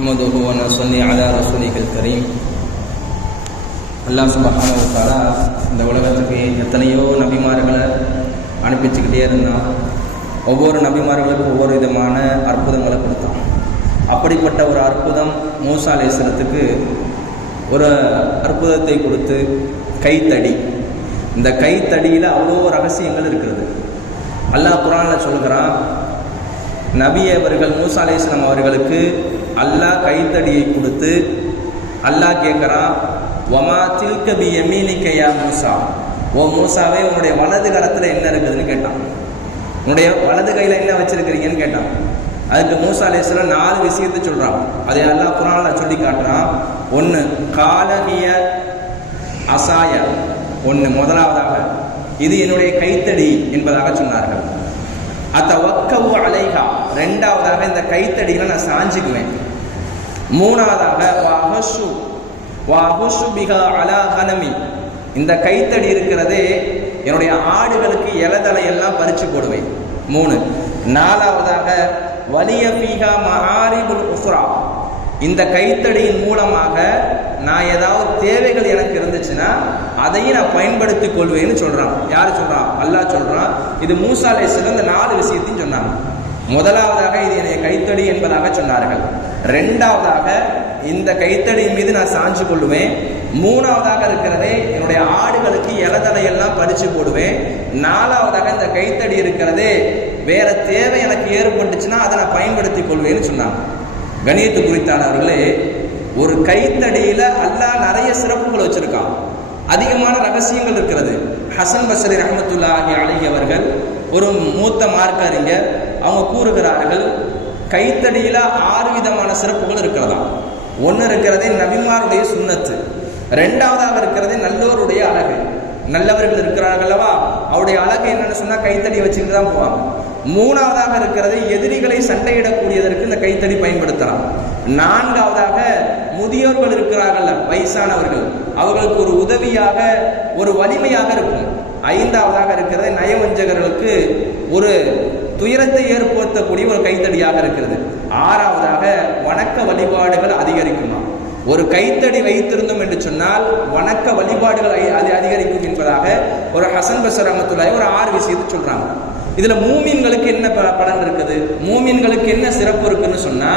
نحمده ونصلي على رسوله الكريم. அல்லாஹ் சுப்ஹானஹு வ தஆலா இந்த உலகத்துக்கு எத்தனையோ நபிமார்களை அனுப்பிச்சுக்கிட்டே இருந்தான். ஒவ்வொரு நபிமார்களுக்கும் ஒவ்வொரு விதமான அற்புதங்களை கொடுத்தான். அப்படிப்பட்ட ஒரு அற்புதம் மூசா அலைஹிஸ்ஸலாத்துக்கு ஒரு அற்புதத்தை கொடுத்து கைத்தடி. இந்த கைத்தடியில் அவ்வளோ ரகசியங்கள் இருக்கிறது. அல்லாஹ் குர்ஆனில் சொல்கிறான், நபி அவர்கள் மூசா அலைஹிஸ்ஸலாம் அவர்களுக்கு அல்லாஹ் கைத்தடியை கொடுத்து அல்லாஹ் கேட்குறான், வமா தில்க பி யமீனிக யா மூசா, ஓ மூசாவே உன்னுடைய வலது கரத்தில் என்ன இருக்குதுன்னு கேட்டான். உன்னுடைய வலது கையில் என்ன வச்சிருக்கிறீங்கன்னு கேட்டான். அதுக்கு மூசா அலைஹிஸ்ஸலாம் 4 விஷயத்தை சொல்கிறான். அதை அல்லாஹ் குர்ஆனில் சொல்லி காட்டுறான். ஒன்று காலகிய அசாய, ஒன்று முதலாவதாக இது என்னுடைய கைத்தடி என்பதாக சொன்னார்கள். அத்தவக்கவு அலைஹா, ரெண்டாவதாக இந்த கைத்தடிகளை நான் சாஞ்சிக்குவேன். மூணாவதாக வாஹுஷு பிஹா அலா கனமி, இந்த கைத்தடி இருக்கிறதே என்னுடைய ஆடுகளுக்கு இலதலையெல்லாம் பறிச்சு போடுவேன். 3. நாலாவதாக வலிய பிஹா மஹாரிபுல் உஃப்ரா, இந்த கைத்தடியின் மூலமாக நான் ஏதாவது தேவைகள் எனக்கு இருந்துச்சுன்னா அதையும் நான் பயன்படுத்தி கொள்வேன்னு சொல்றான். யார் சொல்றான்? அல்லாஹ் சொல்றான். இது மூசா அலைஹிஸ்ஸலாம் இந்த 4 விஷயத்தையும் சொன்னாங்க. முதலாவதாக இது என்னுடைய கைத்தடி என்பதாக சொன்னார்கள். ரெண்டாவதாக இந்த கைத்தடியின் மீது நான் சாஞ்சு கொள்ளுவேன். மூணாவதாக இருக்கிறதே என்னுடைய ஆடுகளுக்கு இலதலையெல்லாம் பறிச்சு போடுவேன். நாலாவதாக இந்த கைத்தடி இருக்கிறதே வேற தேவை எனக்கு ஏற்பட்டுச்சுன்னா அதை நான் பயன்படுத்தி கொள்வேன்னு சொன்னாங்க. கணியத்து குறித்தானவர்களே, ஒரு கைத்தடியில அல்லாஹ் நிறைய சிறப்புகள் வச்சிருக்கான். அதிகமான ரகசியங்கள் இருக்கிறது. ஹசன் பஸ்ரி ரஹ்மத்துல்லாஹி அலைஹி அவர்கள் ஒரு மூத்த மார்க்க அறிஞர், அவங்க கூறுகிறார்கள், கைத்தடியில 6 விதமான சிறப்புகள் இருக்கிறதா. ஒன்று இருக்கிறதே நபிமாருடைய சுன்னத்து, ரெண்டாவதாக இருக்கிறதே நல்லோருடைய அழகு. நல்லவர்கள் இருக்கிறார்கள் அல்லவா, அவருடைய அழகு என்னன்னு சொன்னா கைத்தடி வச்சுக்கிட்டு தான் போவாங்க. மூணாவதாக இருக்கிறது எதிரிகளை சண்டையிடக்கூடியதற்கு இந்த கைத்தடி பயன்படுத்தலாம். நான்காவதாக முதியோர்கள் இருக்கிறார்கள், வயசானவர்கள், அவர்களுக்கு ஒரு உதவியாக ஒரு வலிமையாக இருக்கும். ஐந்தாவதாக இருக்கிறது நயவஞ்சகர்களுக்கு ஒரு துயரத்தை ஏற்படுத்தக்கூடிய ஒரு கைத்தடியாக இருக்கிறது. ஆறாவதாக வணக்க வழிபாடுகள் அதிகரிக்குமா. ஒரு கைத்தடி வைத்திருந்தோம் என்று சொன்னால் வணக்க வழிபாடுகள் அதிகரிக்கும் என்பதாக ஒரு ஹசன் பஸ்ரி ரஹ்மத்துல்லாஹி ஒரு 6 விஷயத்தை சொல்றாங்க. இதுல மூமின்களுக்கு என்ன பலன் இருக்குது, மூமின்களுக்கு என்ன சிறப்பு இருக்குன்னு சொன்னா,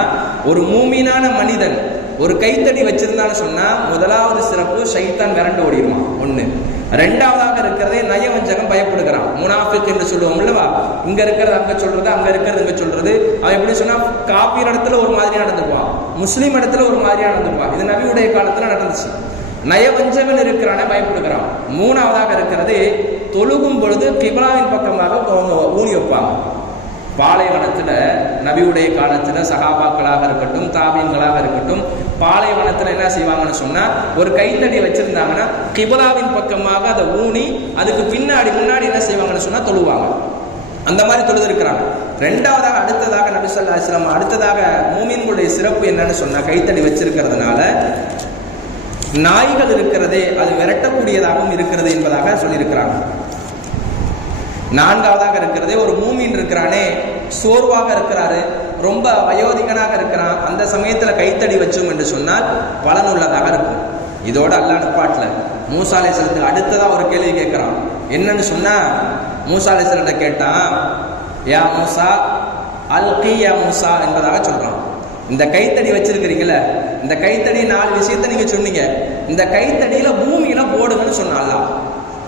ஒரு மூமினான மனிதன் ஒரு கைத்தடி வச்சிருந்தான்னு சொன்னா முதலாவது சிறப்பு ஷைத்தான் விரண்டு ஓடிடுமா. 1. ரெண்டாவதாக இருக்கிறதே நயவஞ்சகம் பயப்படுகிறான். முனாஃபிக் என்று சொல்லுவோம் அல்லவா, இங்க இருக்கிறது அங்க சொல்றது, அங்க இருக்கிறது இங்க சொல்றது. அவன் எப்படி சொன்னா, காபீர் இடத்துல ஒரு மாதிரி நடந்துப்பான், முஸ்லீம் இடத்துல ஒரு மாதிரியா நடந்துப்பான். இது நபியுடைய காலத்துல நடந்துச்சு. நயவஞ்சகன் இருக்கிறான பயப்படுகிறான். மூணாவதாக இருக்கிறது தொழுகும் பொழுது கிப்லாவின் பக்கமாக ஊனி வைப்பாங்க. பாலைவனத்துல நபியுடைய காலத்துல சஹாபாக்களாக இருக்கட்டும் தாபீன்களாக இருக்கட்டும், பாலைவனத்துல என்ன செய்வாங்கன்னு சொன்னா, ஒரு கைத்தடி வச்சிருந்தாங்கன்னா கிப்லாவின் பக்கமாக அதை ஊனி அதுக்கு முன்னாடி என்ன செய்வாங்கன்னு சொன்னா தொழுவாங்க. அந்த மாதிரி தொழுது இருக்கிறாங்க. ரெண்டாவதாக அடுத்ததாக நபி ஸல்லல்லாஹு அலைஹி வஸல்லம் அடுத்ததாக மூமின்களுடைய சிறப்பு என்னன்னு சொன்னா, கைத்தடி வச்சிருக்கிறதுனால நாய்கள் இருக்கிறதே அது விரட்டக்கூடியதாகவும் இருக்கிறது என்பதாக சொல்லியிருக்கிறாங்க. நான்காவதாக இருக்கிறதே ஒரு மூமின் இருக்கிறானே சோர்வாக இருக்கிறாரு, ரொம்ப வயோதிகனாக இருக்கிறான், அந்த சமயத்துல கைத்தடி வச்சோம் என்று சொன்னால் பலனுள்ளதாக இருக்கும். இதோட அல்லாஹ் நிப்பாட்டல, மூசா அலைஹிஸ்ஸலாத்துக்கு அடுத்ததா ஒரு கேள்வி கேட்கிறான். என்னன்னு சொன்னா, மூசா அலைஹிஸ்ஸலாத்தை கேட்டான், யா மூசா அல்கி யா மூசா என்பதாக சொல்றான். இந்த கைத்தடி வச்சிருக்கிறீங்களே, இந்த கைத்தடி 4 விஷயத்தை நீங்க சொன்னீங்க, இந்த கைத்தடியில பூமியில போடுங்கன்னு சொன்னால,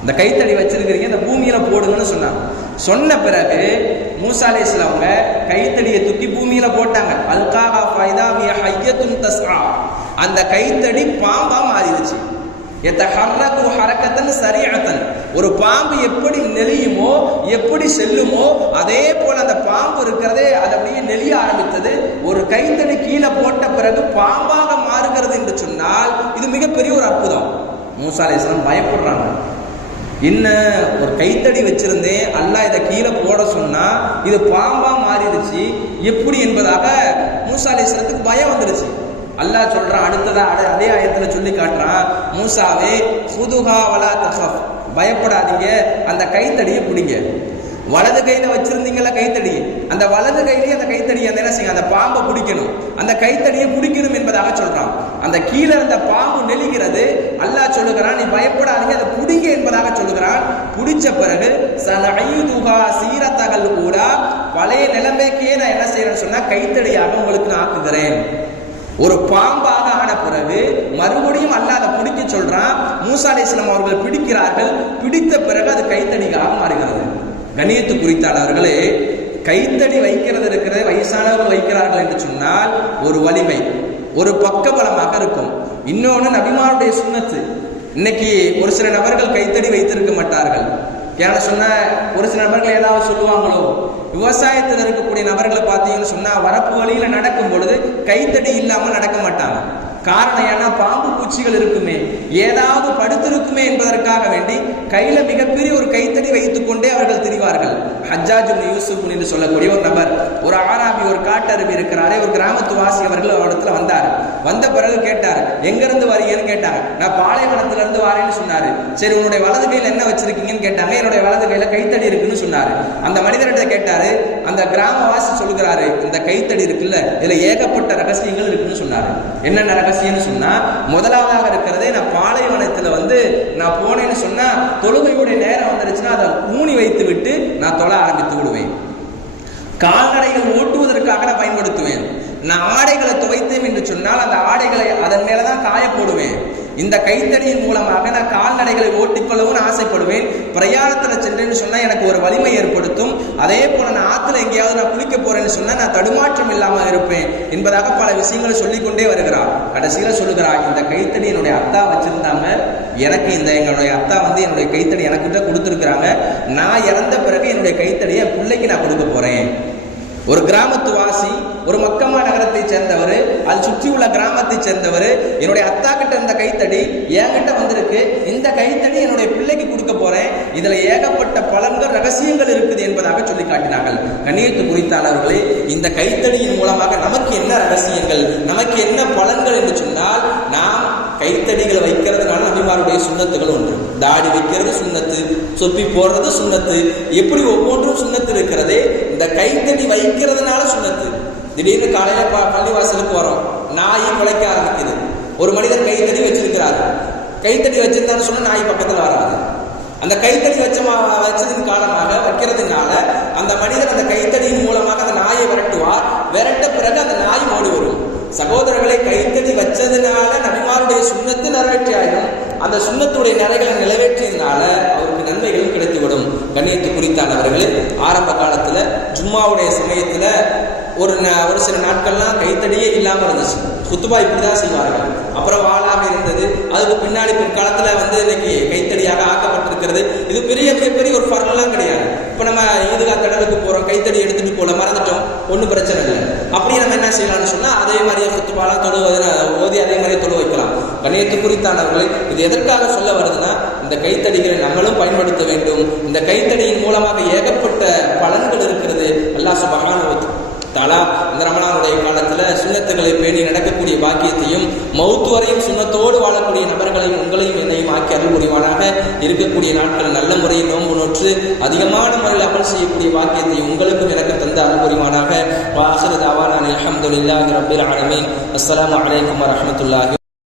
இந்த கைத்தடி வச்சிருக்கிறீங்க இந்த பூமியில போடுங்கன்னு சொன்னாங்க. சொன்ன பிறகு மூசா அலைஹிஸ்ஸலாம் அவங்க கைத்தடியை தூக்கி பூமியில போட்டாங்க. அல்காஹா ஃபைதா ஹிய ஹய்யத்துன் தஸ்ஆ, அந்த கைத்தடி பாம்பா மாறிடுச்சு. யதஹர்ரகு ஹரகத்தன் சரீஅத்தன், ஒரு பாம்பு எப்படி நெளியுமோ எப்படி செல்லுமோ அதே போல அந்த பாம்பு இருக்கிறதே அது அப்படியே நெளிய ஆரம்பித்தது. ஒரு கைத்தடி கீழே போட்ட பிறகு பாம்பாக மாறுகிறது என்று சொன்னால் இது மிகப்பெரிய ஒரு அற்புதம். மூசா அலைஹிஸ்ஸலாம் பயப்படுறாங்க. என்ன, ஒரு கைத்தடி வச்சிருந்தேன், அல்லாஹ் இதை கீழே போட சொன்னா இது பாம்பா மாறிடுச்சு எப்படி என்பதாக மூசா அலைஹிஸ்ஸலாத்துக்கு பயம் வந்துடுச்சு. அல்லாஹ் சொல்றான், அடுத்ததா அதே ஆயத்துல சொல்லி காட்டுறான், மூசாவே ஃபுதுஹா வலா தஹஃப், பயப்படாதீங்க, அந்த கைத்தடியை பிடிங்க. வலது கையில வச்சிருந்தீங்கல்ல கைத்தடி, அந்த வலது கையிலேயே அந்த கைத்தடியை என்ன செய்யும், அந்த பாம்பை பிடிக்கணும், அந்த கைத்தடியை பிடிக்கணும் என்பதாக சொல்றான். அந்த கீழே இருந்த பாம்பு நெளிகிறது, அல்லாஹ் சொல்லுகிறான் நீ பயப்படாதீங்க அதை பிடிங்க என்பதாக சொல்லுகிறான். பிடிச்ச பிறகு சலஐதுஹா சீரத்தகல் கூட பழைய நிலைமைக்கே நான் என்ன செய்யறேன்னு சொன்னா கைத்தடியாக உங்களுக்கு நான் ஆக்குகிறேன். ஒரு பாம்பாக ஆன பிறகு மறுபடியும் அல்லாஹ் அதை பிடிக்க சொல்றான். மூசா அலைஹிஸ்ஸலாம் அவர்கள் பிடிக்கிறார்கள். பிடித்த பிறகு அது கைத்தடியாக மாறுகிறது. கணியத்து குறித்தாளர்களே, கைத்தடி வைக்கிறது இருக்கிறது வயசானவர்கள் வைக்கிறார்கள் என்று சொன்னால் ஒரு வலிமை, ஒரு பக்கபலமாக இருக்கும். இன்னொன்று நபிமாருடைய சுன்னத்து. இன்னைக்கு ஒரு சில நபர்கள் கைத்தடி வைத்திருக்க மாட்டார்கள். ஏன்னா சொன்ன ஒரு சில நபர்கள் ஏதாவது சொல்லுவாங்களோ, விவசாயத்தில் இருக்கக்கூடிய நபர்களை பார்த்தீங்கன்னு சொன்னா வரப்பு வழியில நடக்கும் பொழுது கைத்தடி இல்லாம நடக்க மாட்டாங்க. காரணம் ஏன்னா பாம்பு பூச்சிகள் இருக்குமே, ஏதாவது படுத்திருக்குமே என்பதற்காக வேண்டி கையில மிகப்பெரிய ஒரு கைத்தடி வைத்துக் கொண்டே அவர்கள் திரிவார்கள். ஹஜ்ஜாஜ் இப்னு யூசுப் என்று சொல்லக்கூடிய ஒரு நபர், ஒரு ஆராபி, ஒரு காட்டரபி இருக்கிறாரே, ஒரு கிராமத்து வாசி அவர்கள் அவரிடத்துல வந்தார். வந்த பிறகு கேட்டார், எங்க இருந்து வரீங்கன்னு கேட்டாங்க. நான் பாலைவனத்துல இருந்து வரேன்னு சொன்னாரு. சரி உன்னுடைய வலது கையில என்ன வச்சிருக்கீங்கன்னு கேட்டாங்க. என்னுடைய வலது கையில கைத்தடி இருக்குன்னு சொன்னாரு. அந்த மனிதர்கிட்ட கேட்டாரு. அந்த கிராமவாசி சொல்லுகிறாரு, இந்த கைத்தடி இருக்குல்ல இதுல ஏகப்பட்ட ரகசியங்கள் இருக்குன்னு சொன்னாரு. என்னென்ன ரகசியம் சொன்னா, முதலாவதாக இருக்கிறதே, நான் பாலைவனத்துல நான் போனேன்னு சொன்னா தொழுகையுடைய நேரம் வந்துருச்சுன்னா அதை ஊனி வைத்து விட்டு நான் தொழ ஆரம்பித்து விடுவேன். கால்நடைகள் ஓட்டுவதற்காக நான் பயன்படுத்துவேன். நான் ஆடைகளை துவைத்தேன் என்று சொன்னால் அந்த ஆடைகளை அதன் மேலதான் காய போடுவேன். இந்த கைத்தடியின் மூலமாக நான் கால்நடைகளை ஓட்டிக்கொள்ளவும் ஆசைப்படுவேன். பிரயாணத்தில் சென்றேன்னு சொன்னா எனக்கு ஒரு வலிமை ஏற்படுத்தும். அதே போல நான் ஆத்துல எங்கேயாவது நான் குளிக்க போறேன்னு சொன்னா நான் தடுமாற்றம் இல்லாமல் இருப்பேன் என்பதாக பல விஷயங்களை சொல்லிக்கொண்டே வருகிறார். கடைசியில சொல்லுகிறார், இந்த கைத்தடி என்னுடைய அத்தா வச்சிருந்தாங்க, எனக்கு எங்களுடைய அத்தா என்னுடைய கைத்தடி எனக்கிட்ட கொடுத்துருக்கிறாங்க. நான் இறந்த பிறகு என்னுடைய கைத்தடியை என் பிள்ளைக்கு நான் கொடுக்க போறேன். ஒரு கிராமத்து வாசி, ஒரு மக்கமா நகரத்தை சேர்ந்தவர், அது சுற்றி உள்ள கிராமத்தை சேர்ந்தவர், என்னுடைய அத்தா கிட்ட இருந்த கைத்தடி என்கிட்ட வந்திருக்கு, இந்த கைத்தடி என்னுடைய பிள்ளைக்கு கொடுக்க போறேன், இதுல ஏகப்பட்ட பலன்கள் ரகசியங்கள் இருக்குது என்பதாக சொல்லி காட்டினார்கள். கண்ணியத்து குறித்தானவர்களே, இந்த கைத்தடியின் மூலமாக நமக்கு என்ன ரகசியங்கள், நமக்கு என்ன பலன்கள் என்று சொன்னால், நாம் கைத்தடிகளை வைக்கிறதுனால நபிமாருடைய சுன்னத்துகள் ஒன்று. தாடி வைக்கிறது சுன்னத்து, சொப்பி போடுறது சுன்னத்து, எப்படி ஒவ்வொன்றும் சுன்னத்து இருக்கிறதே, இந்த கைத்தடி வைக்கிறதுனால சுன்னத்து. திடீர்னு காலையில பள்ளிவாசலுக்கு வரோம், நாய் குலைக்க ஆரம்பிக்குது. ஒரு மனிதர் கைத்தடி வச்சிருக்கிறார். கைத்தடி வச்சிருந்தான்னு சொன்னா நாய் பக்கத்துல வராது. அந்த கைத்தடி வச்சதின் காரணமாக வைக்கிறதுனால அந்த மனிதர் அந்த கைத்தடியின் மூலமாக அந்த நாயை விரட்டுவார். விரட்ட பிறகு அந்த நாய் ஓடி வரும். சகோதரர்களை, கைத்தடி வச்சதுனால நபிமாருடைய சுன்னத்து நிறைவேற்றி ஆயிடும். அந்த சுன்னத்துடைய நிறைகளை நிறைவேற்றியதுனால அவருக்கு நன்மைகளும் கிடைத்துவிடும். கண்ணியத்து குறித்தானவர்களே, ஆரம்ப காலத்துல ஜும்மாவுடைய சமயத்துல ஒரு சில நாட்கள்லாம் கைத்தடியே இல்லாம இருந்துச்சு. குத்துபா இப்படிதான் செய்வார்கள். அப்புறம் வாளாக இருந்தது. அதுக்கு பின்னாடி பிற்காலத்துல இன்னைக்கு கைத்தடியாக ஆக்கப்பட்டிருக்கிறது. இது மிகப்பெரிய ஒரு ஃபர்லாம் கிடையாது. இப்ப நம்ம ஈதுகா கடலுக்கு போறோம், கைத்தடி எடுத்துட்டு போல மறந்துட்டோம், ஒன்றும் பிரச்சனை இல்லை. அப்படியே நம்ம என்ன செய்யலாம்னு சொன்னா அதே மாதிரியே குத்துபாலாம் ஓதி அதே மாதிரியே தொழு வைக்கலாம். கண்ணியத்து குறித்தானவர்களை, இது எதற்காக சொல்ல வருதுன்னா, இந்த கைத்தடிகளை நம்மளும் பயன்படுத்த வேண்டும். இந்த கைத்தடியின் மூலமாக ஏகப்பட்ட பலன்கள் இருக்கிறது. அல்லாஹ் சுப்ஹானஹு வ தஆலா இந்த ரமலானுடைய காலத்துல சுன்னத்துகளை பேணி நடக்கக்கூடிய பாக்கியத்தையும், மௌத் வரையும் சுன்னத்தோடு வாழக்கூடிய நபர்களையும் உங்களையும் என்னையும் ஆக்கி அருள் புரிவானாக. இருக்கக்கூடிய நாட்கள் நல்ல முறையில் நோன்பு நோற்று அதிகமான முறையில் அமல் செய்யக்கூடிய பாக்கியத்தையும் உங்களுக்கும் எனக்கு தந்து அருள் புரிவானாக. வ ஆகிரு தஅவானா அல்ஹம்துலில்லாஹி ரப்பில் ஆலமீன். அஸ்ஸலாமு அலைக்கும் வரஹ்மத்துல்லாஹி.